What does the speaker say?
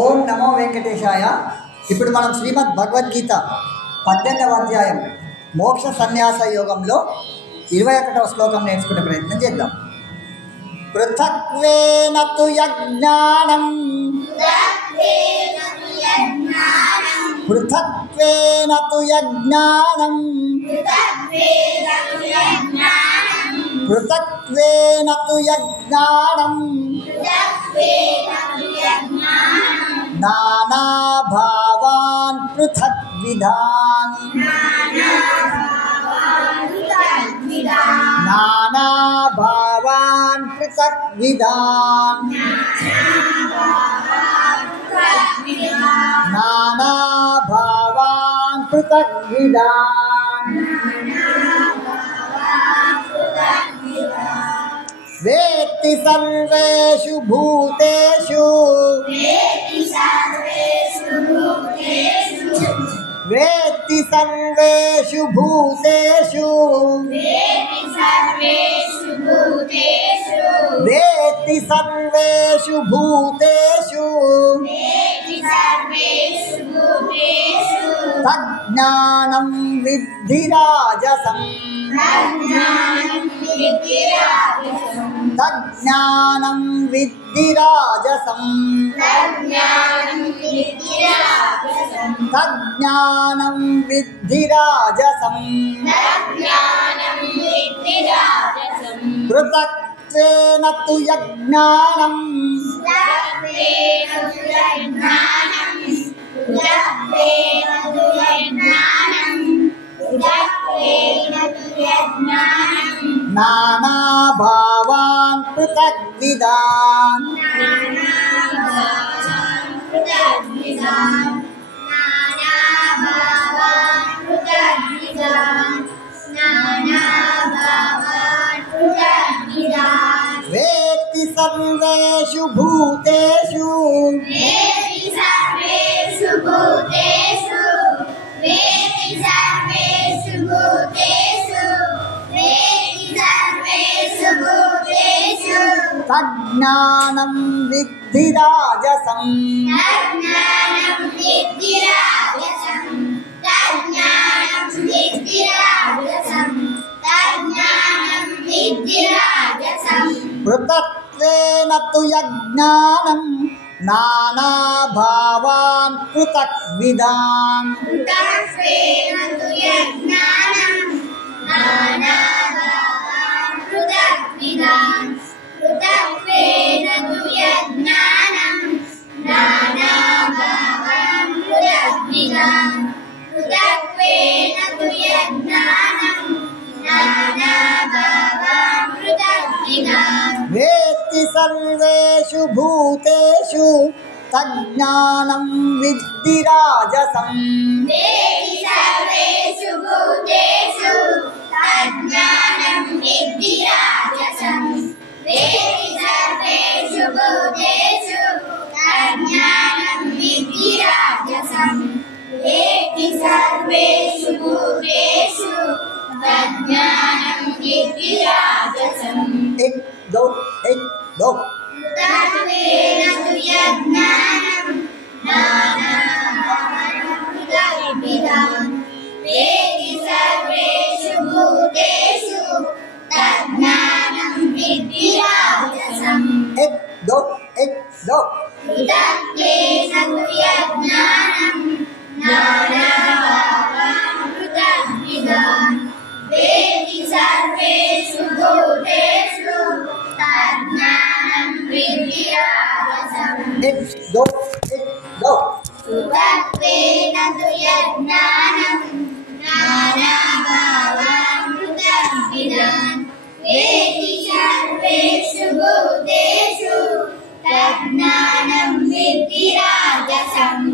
ఓం నమో వెంకటేశాయ. ఇప్పుడు మనం శ్రీమద్ భగవద్గీత 18వ అధ్యాయం మోక్ష సన్యాస యోగంలో 21వ శ్లోకం నేర్చుకునే ప్రయత్నం చేద్దాం. పృథక్వేన తు యజ్ఞానం పృథక్వేన తు యజ్ఞానం పృథక్వేన తు యజ్ఞానం నానా భావాన్ పృథగ్విధాన్ నానా భావాన్ పృథగ్విధాన్ నానా భావాన్ పృథగ్విధాన్ వేత్తి సర్వేషు భూతేషు వేత్తి సర్వేషు భూతేషు వేత్తి సర్వేషు భూతేషు తజ్ఞానం విద్ధి రాజసం తజ్ఞానం విద్ధి రాజసం తజ్ఞానం విద్ధి రాజసం పృథక్త్వేన తు యజ్ఞానం నానా భావాన్ పృథగ్విధాన్ వేత్తి సర్వేషు భూతేషు తజ్ఞానం విద్ధి రాజసం పృథక్త్వేన తు యజ్ఞానం నానా భావాన్ పృథగ్విధాన్ వేత్తి సర్వేషు భూతేషు తజ్ఞానం విద్ధి రాజసం एक दो तज्ञानं विद्धि राजसम्